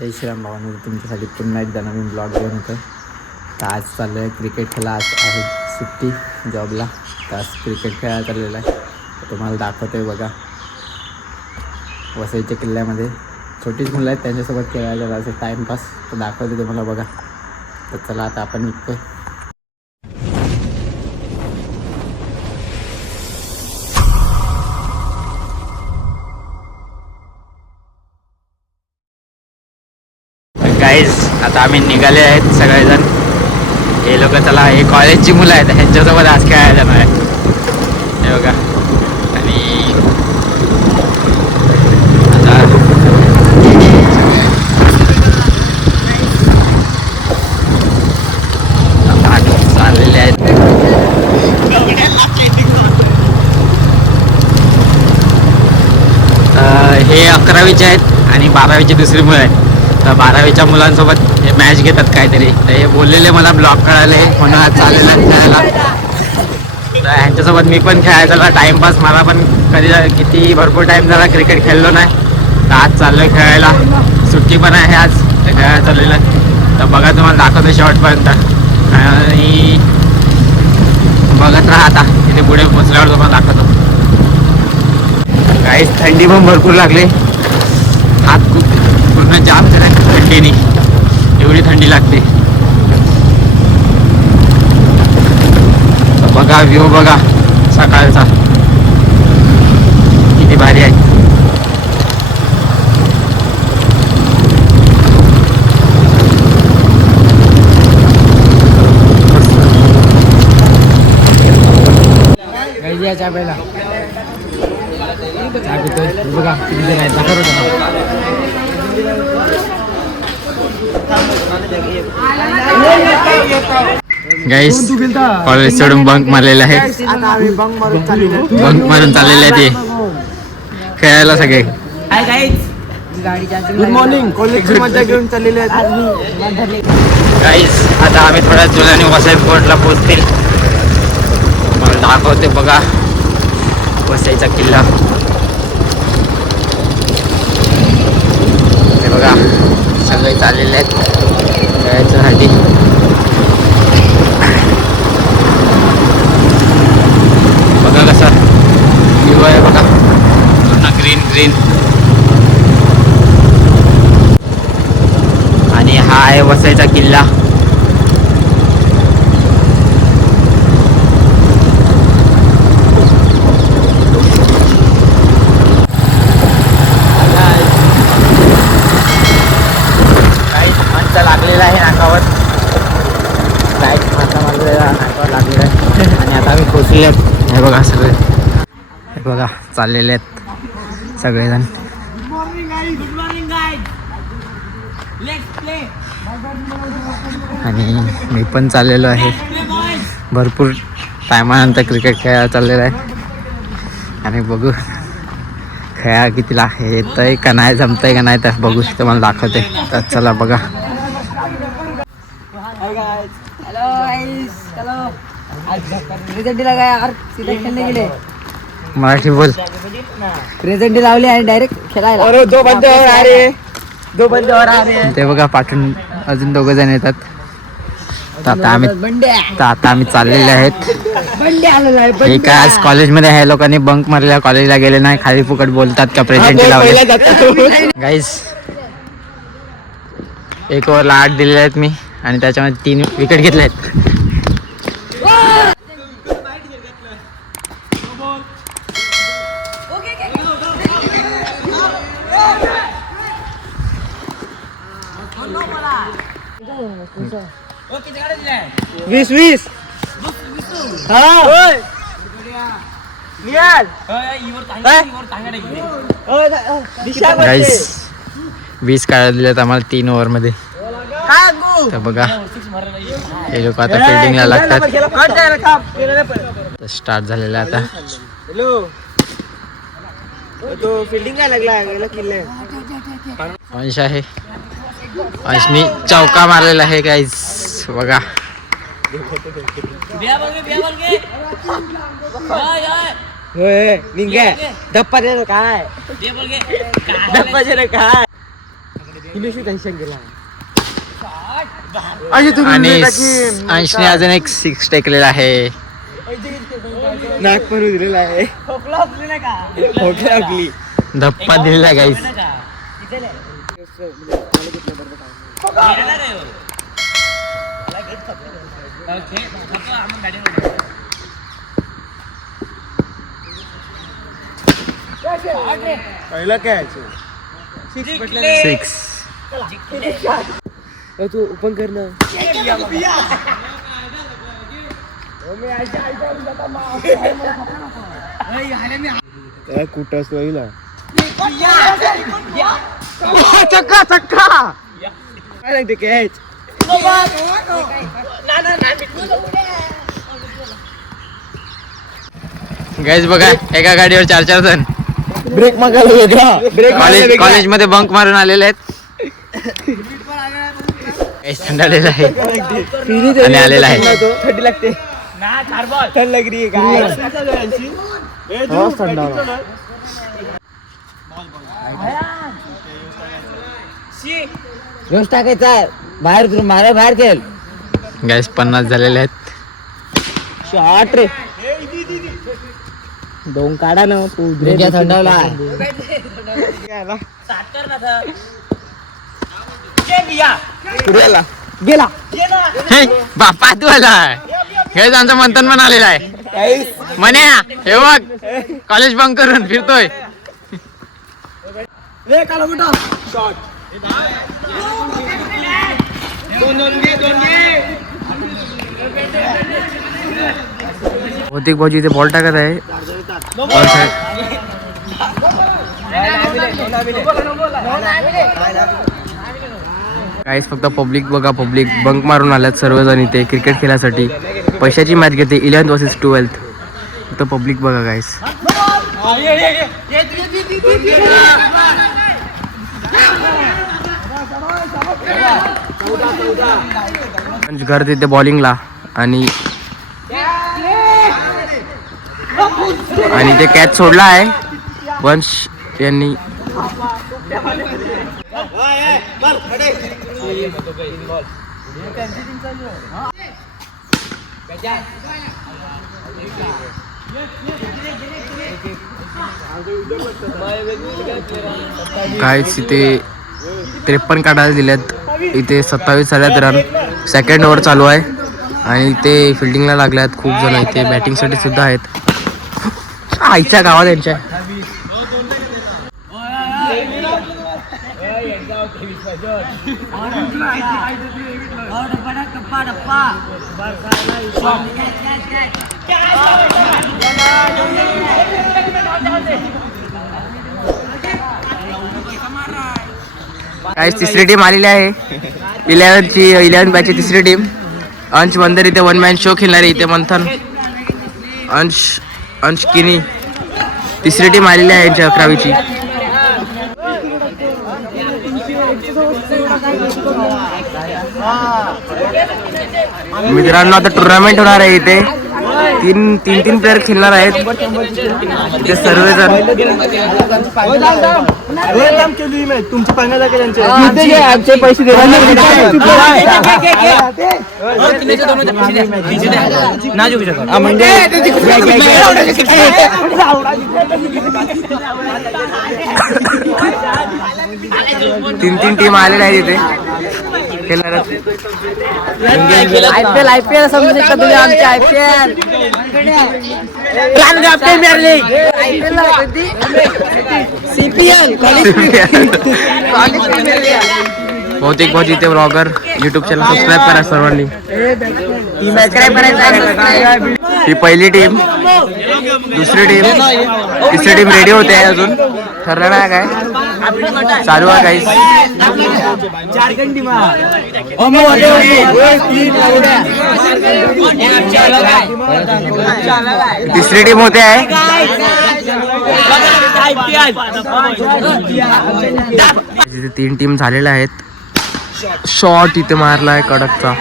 जय श्रीराम भावांनो, तुमच्यासाठी पुन्हा एकदा नवीन ब्लॉग घेऊन होतं. तर आज चाललं आहे क्रिकेट खेळा. आज आहे सुट्टी जॉबला, तर आज क्रिकेट खेळायला चाललेला आहे. तर तुम्हाला दाखवतो आहे बघा. वसईच्या किल्ल्यामध्ये छोटीच मुलं आहेत, त्यांच्यासोबत खेळायला असं टाईमपास. तर दाखवते तुम्हाला बघा. तर चला आता आपण निघतो. गाईज आता आम्ही निघाले आहेत सगळेजण. हे लोक चला, हे कॉलेजची मुलं आहेत, ह्यांच्यासोबत आज खेळायला जाणार आहे. हे बघा. आणि आता चाललेले आहेत. हे 11वीचे आहेत आणि 12वीची दुसरी मुलं आहेत. तर 12वीच्या मुलांसोबत हे मॅच घेतात काहीतरी. तर हे बोललेले मला ब्लॉग कळाले म्हणून आज चाललेलं खेळायला. तर ह्यांच्यासोबत मी पण खेळायचा झाला टाईमपास. मला पण किती भरपूर टाईम झाला क्रिकेट खेळलो नाही. तर आज चाललो आहे खेळायला. सुट्टी पण आहे आज, तर खेळायला चाललेलं आहे. तर बघा, तुम्हाला दाखवतो शेवटपर्यंत आणि बघत राहा. आता तिथे पुढे पोचल्यावर तुम्हाला दाखवतो. काहीच थंडी पण भरपूर लागली. हात खूप पूर्ण जाम करत थंडीने, एवढी थंडी लागते. बघा व्ह्यू बघा सकाळचा, किती भारी आहे. चहा प्यायला चहा पितोय बघा. किती जण आहेत गाईस. कॉलेज सोडून बंक मारलेला आहे. बंक मारून चाललेले आहे ते खेळायला सगळे. Good morning. कॉलेजची मजा घेऊन चाललेले आहेत गाईस. आता आम्ही थोड्या वेळाने वसई फोर्टला पोहोचतील. मला दाखवते बघा वसईचा किल्ला. हे बघा सगळे चाललेले आहेत खेळायच्यासाठी. बघा कसा व्ह्यू आहे बघा, पूर्ण ग्रीन ग्रीन. आणि हा आहे वसईचा किल्ला. लागलेला आहे नाकावर. लाईट माता मारलेला नाकावर लागलेला आहे. आणि आता आम्ही पोचले आहेत. हे बघा सगळे, हे बघा चाललेले आहेत सगळेजण. आणि मी पण चाललेलो आहे. भरपूर टायमानंतर क्रिकेट खेळायला चाललेलं आहे. आणि बघू खेळा कितीला येतंय का नाही, जमतंय का नाही, तर बघू तुम्हाला दाखवते. तर चला बघा. मराठी बोल. प्रेझेंट लावली आणि डायरेक्ट खेळायला. ते बघा पाठून अजून 2 जण येतात. तर आता आम्ही चाललेले आहेत. हे काय आज कॉलेजमध्ये आहे, लोकांनी बंक मारलेला, कॉलेजला गेले नाही, खाली फुकट बोलतात का प्रेझेंट लावले. गाईस 1 ओव्हरला 8 दिलेले आहेत मी, आणि त्याच्यामध्ये 3 विकेट घेतले आहेत. वीस गाईस 20 काढा दिलेत आम्हाला 3 ओव्हरमध्ये. तर बघा हे लोक आता फिल्डिंगला लागतात. स्टार्ट झालेला आता. अंश आहे, अंशनी चौका मारलेला आहे गाईस. बघा धप्पा दे काय, धप्पा दे काय. आणि अंशने अजून एक 6 टेकलेला आहे. नाक पण दिलेला आहे. धप्पा दिलेला गाईस. पहिला काय 6. तू ओपन कर ना. कुठं असतो चक्का चक्का काय लागते कॅच. गाईस बघा एका गाडीवर 4 जण ब्रेक मागायला वेगळा. ब्रेक कॉलेज मध्ये बंक मारून आलेले आहेत. थंडाळलेला आहे आणि आलेला आहे. थंडी लागते. थंड लागली काय थंड टाकायचा बाहेर मारा बाहेर खेळ. गाईस 50 झालेले आहेत. शॉट रे दोन काढा ना. थंडावला गेला हे बापा तू आला. हे आमचं मंथन पण आलेला आहे. म्हणे हे बघ कॉलेज बंक करून फिरतोय. भौतिक भाऊजी इथे बॉल टाकत आहे. काहीच फक्त पब्लिक बघा. पब्लिक बंक मारून आल्यात सर्वजण इथे क्रिकेट खेळासाठी. पैशाची मॅच घेते 11th vs 12th. फक्त पब्लिक बघा गाईस. घर तिथे बॉलिंगला आणि ते कॅच सोडला आहे वंश यांनी. काहीच इथे 53 काढायला दिल्यात. इथे 27 झाल्यात रन. सेकंड ओव्हर चालू आहे आणि इथे फिल्डिंगला लागल्यात खूप जण. इथे बॅटिंगसाठी सुद्धा आहेत. आईच्या गावात यांच्या काय तिसरी टीम आलेली आहे. 11 बॅचची तिसरी टीम. अंश बंदर इथे 1 मॅन शो खेळणारे. इथे मंथन अंश किनी तिसरी टीम आलेली आहे यांच्या 11वीची. मित्रांनो आता टुर्नामेंट होणार आहे. इथे तीन प्लेयर खेळणार आहेत. इथे सर्वजण तुमचे पैसे तीन टीम आलेल्या आहेत इथे खेळणार. आयपीएल समजू शकता तुम्ही. आमचे आयपीएल भौतिक भाऊजी इथे ब्लॉगर. युट्यूब चॅनल सबस्क्राईब करा सर्वांनी. ही पहिली टीम, दुसरी टीम, तिसरी टीम रेडी होते अजून ठरलं नाही काय. चालू आहे काही. तिसरी टीम होते आहे. तिथे 3 टीम झालेल्या आहेत. शॉट इथे मारलाय कडकचा.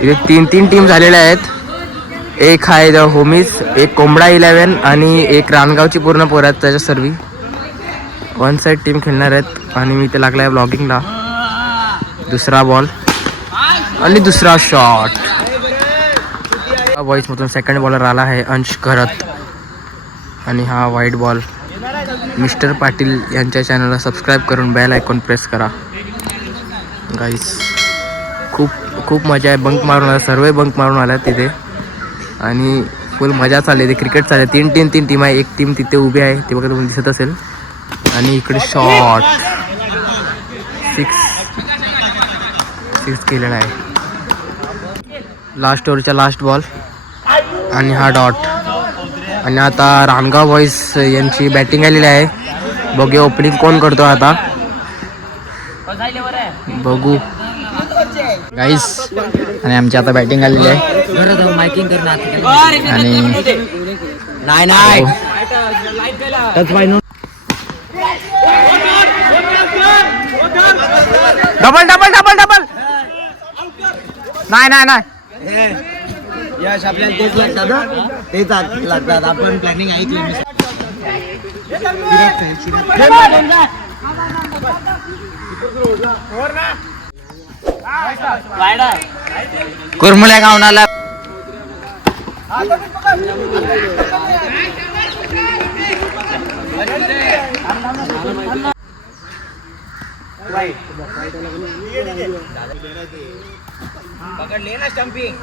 इथे 3 टीम झालेल्या आहेत. एक आहे द होमीज, एक कोंबडा 11 आणि एक रानगावची पूर्ण पोरात त्याच्या सर्वी. वन साईड टीम खेळणार आहेत आणि मी ते लागला आहे ब्लॉगिंगला. दुसरा बॉल आणि दुसरा शॉट. बॉईजमधून सेकंड बॉलर आला आहे अंश घरत. आणि हा वाईट बॉल. मिस्टर पाटील यांच्या चॅनलला सबस्क्राईब करून बेल आयकॉन प्रेस करा गाईस. खूप मजा आहे. बंक मारून आला, सर्व बंक मारून आला तिथे आणि फुल मजा चालली. ते क्रिकेट चालले. तीन टीम आहे. एक टीम तिथे उभी आहे, ते बघा तुम्हाला दिसत असेल. आणि इकडे शॉट सिक्स केलेला आहे. लास्ट ओव्हरचा लास्ट बॉल आणि हा डॉट. आणि आता रानगाव बॉईज यांची बॅटिंग आलेली आहे. बघूया ओपनिंग कोण करतो आता, बघू गाईस. आणि आमची आता बॅटिंग आलेली आहे. आणि नाही डबल डबल डबल डबल नाही यश आपल्याला तेच लागतात ना, तेच लागतात. आपण प्लॅनिंग ऐकली. कुरमुल्या गावनाला पकडले ना स्टंपिंग.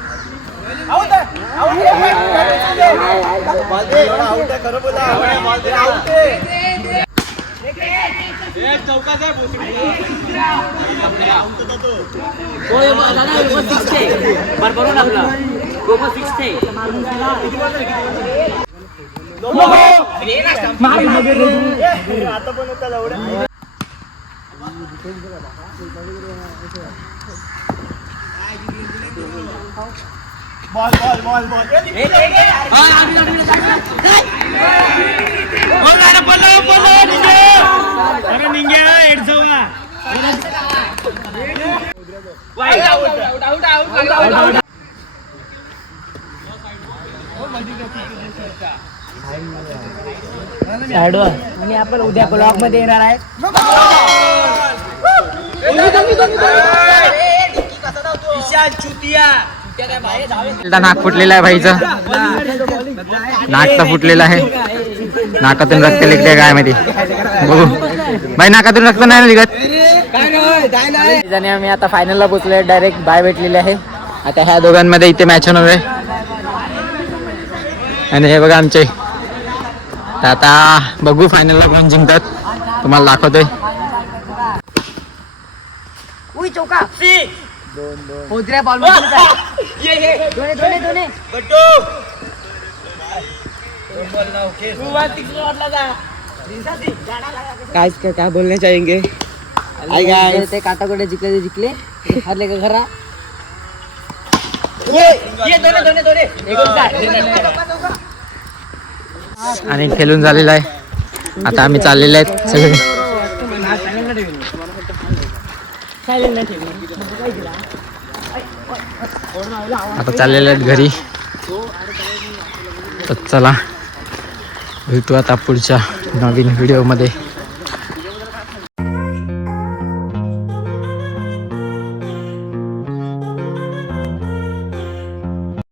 आणि आपण उद्या ब्लॉग मध्ये येणार आहे. नाक फुटलेला आहे भाईचं. नाक तर फुटलेलं आहे. नाकातून रक्त निघते काय माहिती. बघू भाई, नाकातून रक्त नाही ना निघत. आम्ही आता फायनलला पोहोचलोय. डायरेक्ट बाय भेटलेले आहे. आता ह्या दोघांमध्ये इथे मॅच होणार आहे. आणि हे बघा आमचे. तर आता बघू फायनलला कोण जिंकतात, तुम्हाला दाखवतोय. काय बोलने चाहेंगे. ते काटाकोटे जिंकले हरले का घरा. आणि खेळून झालेला आहे. आता आम्ही चाललेले आहेत सगळे. आता चाललेले आहेत घरी. तर चला भेटू आता पुढच्या नवीन व्हिडिओमध्ये.